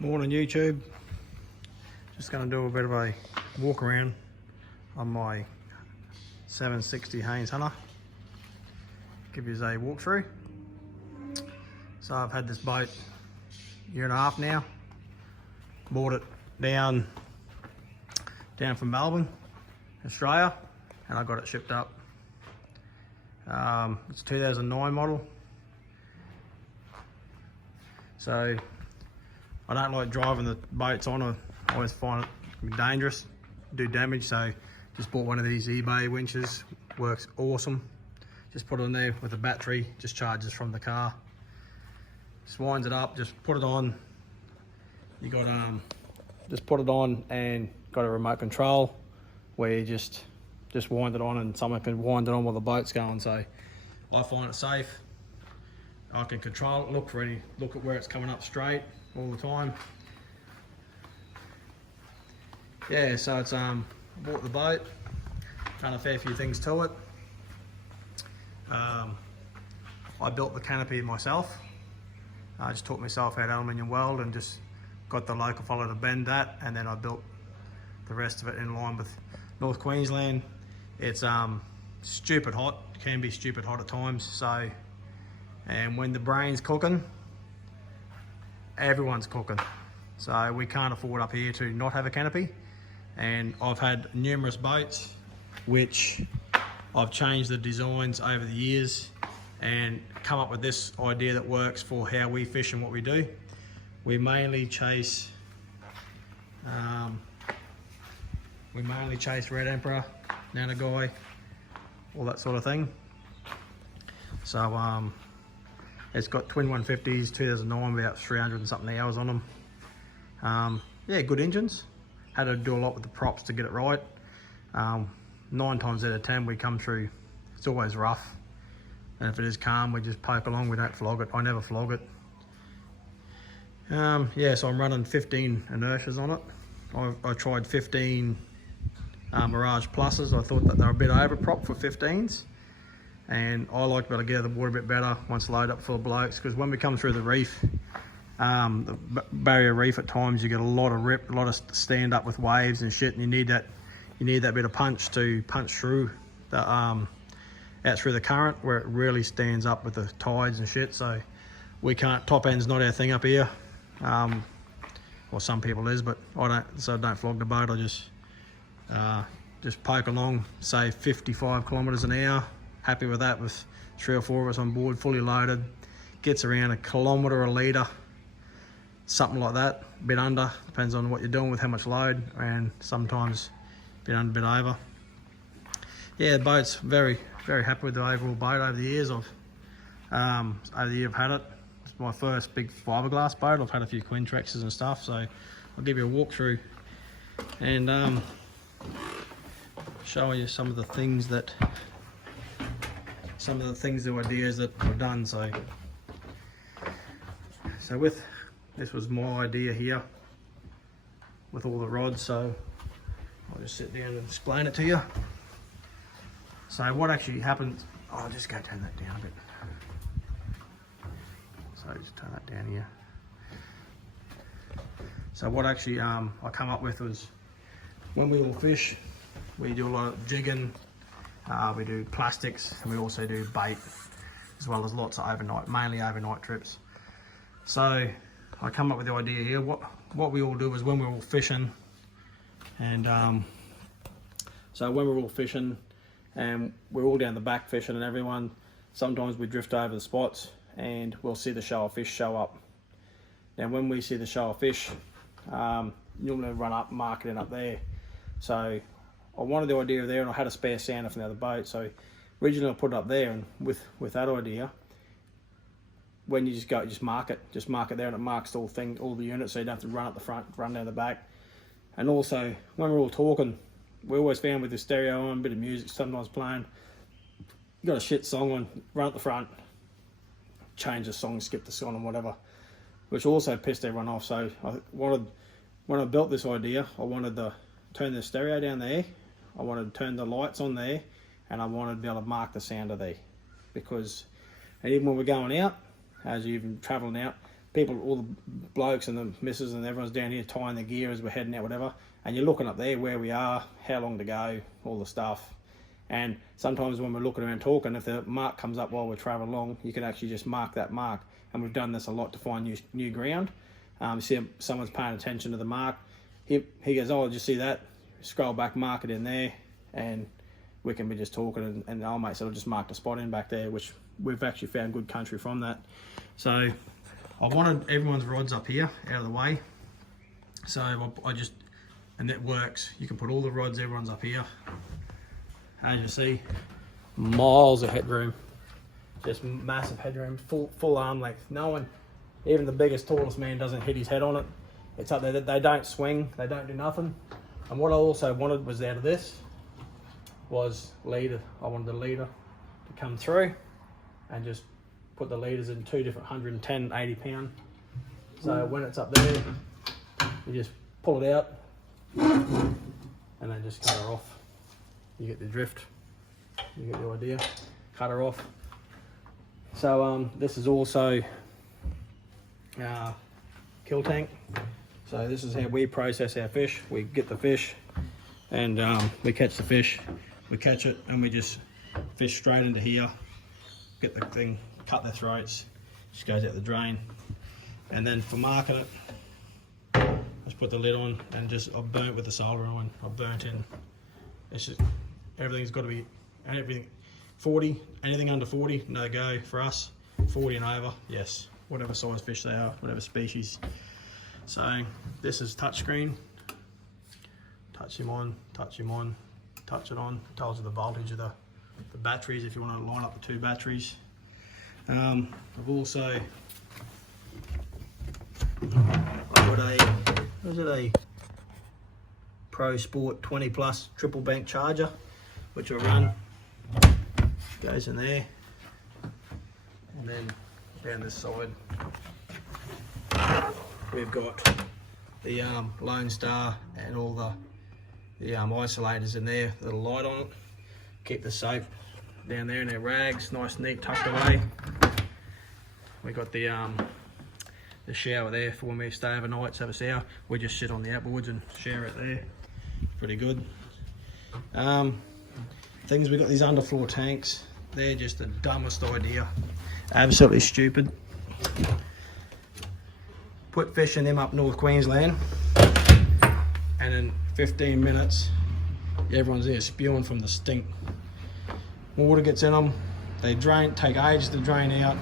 Morning YouTube. Just going to do a bit of a walk around on my 760 Haines Hunter. Give you a walkthrough. So I've had this boat a year and a half now. Bought it down from Melbourne, Australia, and I got it shipped up. It's a 2009 model. So I don't like driving the boats on. I always find it dangerous, do damage. So just bought one of these eBay winches. Works awesome. Just put it in there with a battery, just charges from the car. Just winds it up, just put it on. You got just put it on and got a remote control where you just wind it on and someone can wind it on while the boat's going. So I find it safe. I can control it, look at where it's coming up straight all the time. Yeah, so it's bought the boat, done a fair few things to it. I built the canopy myself. I just taught myself how to aluminium weld and just got the local fellow to bend that, and then I built the rest of it in line with North Queensland. It's stupid hot, can be stupid hot at times. So, and when the brain's cooking, everyone's cooking. So we can't afford up here to not have a canopy. And I've had numerous boats which I've changed the designs over the years and come up with this idea that works for how we fish and what we do. We mainly chase red emperor, nanagai, all that sort of thing. So it's got twin 150s, 2009, about 300 and something hours on them. Yeah, good engines. Had to do a lot with the props to get it right. 9 times out of 10 we come through, it's always rough. And if it is calm, we just poke along, we don't flog it. I never flog it. Yeah, so I'm running 15 inertias on it. I tried 15 Mirage Pluses. I thought that they were a bit over prop for 15s. And I like to be able to get out of the water a bit better once loaded up full of blokes, because when we come through the reef, the barrier reef, at times you get a lot of rip, a lot of stand up with waves and shit, and you need that bit of punch to punch through the out through the current where it really stands up with the tides and shit. So we can't, top end's not our thing up here. Well, some people is, but I don't. So I don't flog the boat. I just poke along, say 55 kilometers an hour. Happy with that, with 3 or 4 of us on board, fully loaded. Gets around a kilometre, a litre, something like that. A bit under, depends on what you're doing with how much load, and sometimes a bit under, a bit over. Yeah, the boat's very, very happy with the overall boat over the years. Over the year I've had it. It's my first big fiberglass boat. I've had a few Quintrexes and stuff, so I'll give you a walkthrough and show you some of the things the ideas that I've done. So with this was my idea here with all the rods. So I'll just sit down and explain it to you. So what actually happened, I'll just go turn that down a bit. So just turn that down here. So what actually I come up with was, when we all fish, we do a lot of jigging, we do plastics, and we also do bait, as well as lots of overnight, mainly overnight trips. So I come up with the idea here. What we all do is, when we're all fishing, and so when we're all fishing and we're all down the back fishing, and everyone, sometimes we drift over the spots and we'll see the show of fish show up. Now when we see the show of fish, normally run up, mark it up there. So I wanted the idea there, and I had a spare sounder from the other boat. So originally I put it up there, and with that idea, when you just mark it there, and it marks all the units, so you don't have to run up the front, run down the back. And also when we're all talking, we always found with the stereo on, a bit of music sometimes playing, you got a shit song on, run up the front, change the song, skip the song and whatever, which also pissed everyone off. So when I built this idea, I wanted to turn the stereo down there, I wanted to turn the lights on there, and I wanted to be able to mark the sounder there. Because, and even when we're going out, as you're even traveling out, people, all the blokes and the missus and everyone's down here tying their gear as we're heading out, whatever, and you're looking up there where we are, how long to go, all the stuff. And sometimes when we're looking around talking, if the mark comes up while we're traveling along, you can actually just mark that mark. And we've done this a lot to find new ground. See if someone's paying attention to the mark. He goes, oh, just see that? Scroll back, mark it in there, and we can be just talking, and our mate said, I'll just mark the spot in back there, which we've actually found good country from that. So I wanted everyone's rods up here, out of the way. So I just, and that works. You can put all the rods, everyone's up here. As you see, miles of headroom, just massive headroom, full arm length. No one, even the biggest, tallest man doesn't hit his head on it. It's up there. They don't swing, they don't do nothing. And what I also wanted was out of this was leader. I wanted the leader to come through and just put the leaders in two different 110, 80 pound. So when it's up there, you just pull it out and then just cut her off. You get the drift, you get the idea, cut her off. So this is also kill tank. So this is how we process our fish. We get the fish and we catch the fish, we catch it and we just fish straight into here, get the thing, cut their throats, just goes out the drain. And then for marking it, just put the lid on and just, I've burnt with the solder iron, I've burnt in. It's just, everything's got to be, everything 40, anything under 40, no go for us. 40 and over, yes, whatever size fish they are, whatever species. So this is touchscreen. Touch him on, touch him on, touch it on. It tells you the voltage of the batteries if you want to line up the two batteries. I've also got a Pro Sport 20 plus triple bank charger, which will run, goes in there, and then down this side we've got the Lone Star and all the isolators in there, little light on it, keep the soap down there in their rags, nice neat tucked away. We got the shower there for when we stay overnight, have a shower. We just sit on the outboards and shower it there. Pretty good. Things, we got these underfloor tanks. They're just the dumbest idea. Absolutely stupid. Put fish in them up North Queensland, and in 15 minutes, everyone's there spewing from the stink. Water gets in them. They drain, take ages to drain out.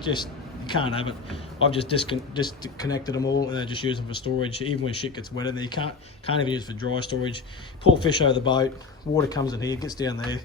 Just, you can't have it. I've just disconnected them all and I just use them for storage. Even when shit gets wet in there, you can't even use it for dry storage. Pull fish over the boat, water comes in here, gets down there,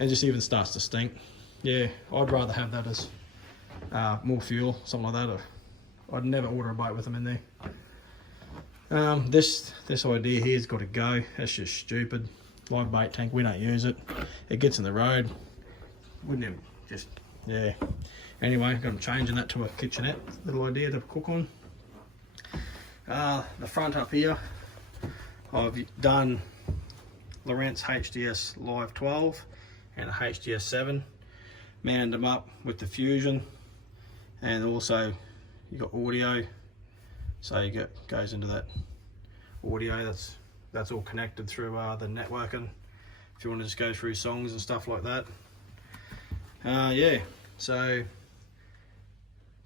and just even starts to stink. Yeah, I'd rather have that as more fuel, something like that. I'd never order a boat with them in there. This idea here's got to go. That's just stupid. Live bait tank, we don't use it. It gets in the road. Wouldn't even just, yeah. Anyway, I'm changing that to a kitchenette, little idea to cook on. The front up here, I've done Lowrance HDS Live 12 and a HDS 7. Mounted them up with the Fusion, and also you got audio, so you get, goes into that audio, that's all connected through the networking if you want to just go through songs and stuff like that. Yeah, so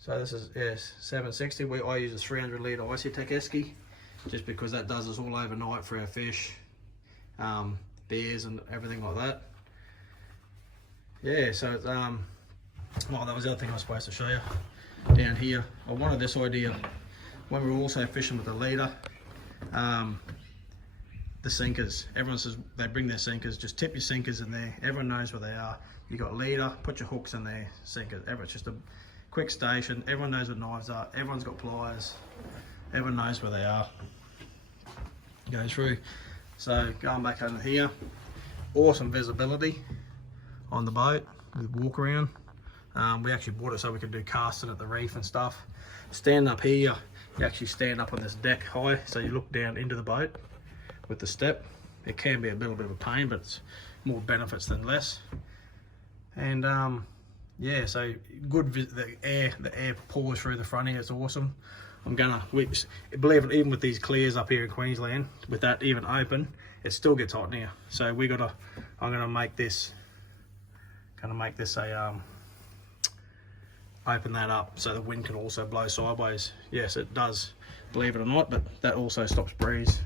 this is 760. I use a 300 litre Isotech esky just because that does us all overnight for our fish, beers and everything like that. Yeah, so it's, oh, that was the other thing I was supposed to show you down here. I wanted this idea when we were also fishing with the leader. The sinkers, everyone says they bring their sinkers, just tip your sinkers in there, everyone knows where they are. You got leader, put your hooks in there, sinkers, it's just a quick station, everyone knows what knives are, everyone's got pliers, everyone knows where they are. Go through. So going back under here, awesome visibility on the boat with walk around. We actually bought it so we could do casting at the reef and stuff. Standing up here, you actually stand up on this deck high, so you look down into the boat with the step. It can be a little bit of a pain, but it's more benefits than less. And yeah, so good. The air pours through the front here. It's awesome. I'm gonna, believe it, even with these clears up here in Queensland, with that even open, it still gets hot in here. So I'm gonna make this a open that up so the wind can also blow sideways. Yes, it does, believe it or not, but that also stops breeze.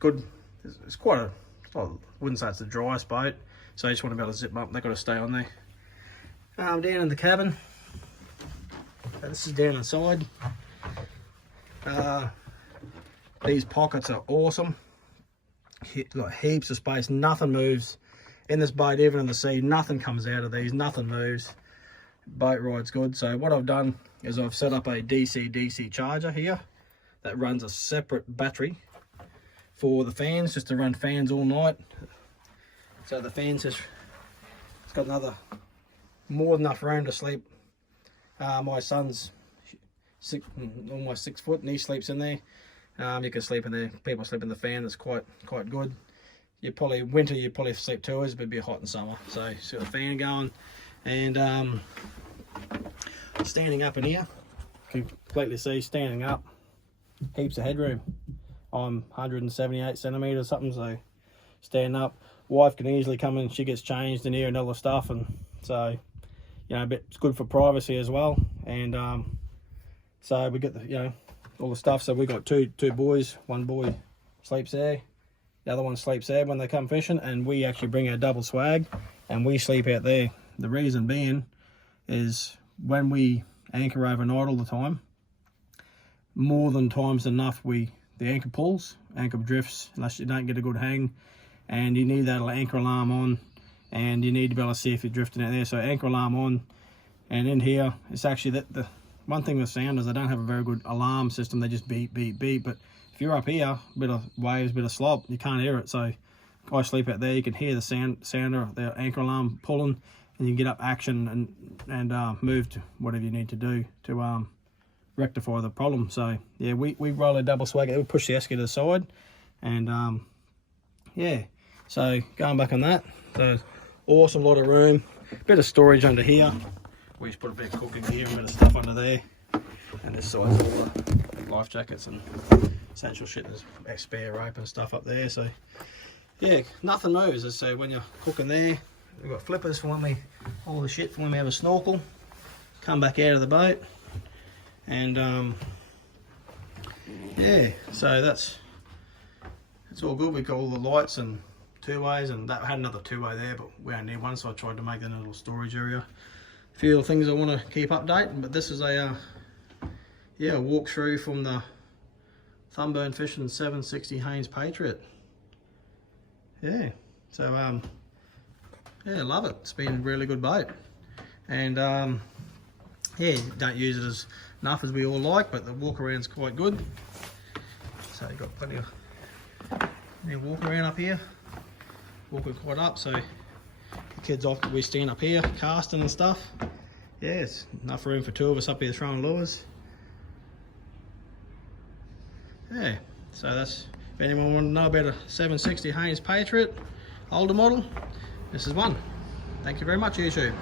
Good. It's quite a, I wouldn't say it's the driest boat, so you just want to be able to zip up. They've got to stay on there. Down in the cabin, this is down inside. These pockets are awesome. Like heaps of space, nothing moves in this boat, even in the sea. Nothing comes out of these, nothing moves. Boat ride's good. So what I've done is I've set up a DC charger here that runs a separate battery for the fans, just to run fans all night. So the fans it's got more than enough room to sleep. My son's almost 6 foot and he sleeps in there. You can sleep in there. People sleep in the fan. It's quite good. Winter you probably sleep 2 hours, but it'd be hot in summer. So it's got a fan going, and standing up in here, completely see standing up, heaps of headroom. I'm 178 centimeters something, so standing up. Wife can easily come in. She gets changed in here and all the stuff, and so it's good for privacy as well. And so we get all the stuff. So we got two boys. One boy sleeps there, the other one sleeps there when they come fishing, and we actually bring our double swag and we sleep out there. The reason being is when we anchor overnight all the time, more than times enough the anchor pulls, anchor drifts unless you don't get a good hang, and you need that anchor alarm on, and you need to be able to see if you're drifting out there. So anchor alarm on, and in here it's actually the one thing with sound is they don't have a very good alarm system. They just beep beep beep. But if you're up here, a bit of waves, a bit of slop, you can't hear it. So if I sleep out there, you can hear the sounder, the anchor alarm pulling, and you can get up action and move to whatever you need to do to rectify the problem. So yeah, we roll a double swag. We push the esky to the side, and yeah. So going back on that, so awesome lot of room, bit of storage under here. We just put a bit of cooking gear and a bit of stuff under there, and this side's all the life jackets and essential shit. There's spare rope and stuff up there. So yeah, nothing moves. So when you're cooking there, we've got flippers for all the shit for when we have a snorkel, come back out of the boat, and yeah, so it's all good. We've got all the lights and 2-ways, and that had another 2-way there, but we don't need one, so I tried to make that a little storage area. A few little things I want to keep updating, but this is a walkthrough from the Thumburn Fishing 760 Haines Patriot. Yeah, so yeah, love it. It's been a really good boat, and yeah, don't use it as enough as we all like, but the walk around's quite good. So you've got plenty of walk around up here, walking quite up. So the kids often we stand up here casting and stuff. Yeah, it's enough room for 2 of us up here throwing lures. Yeah, so that's, if anyone want to know about a 760 Haines Patriot older model, this is one. Thank you very much, YouTube.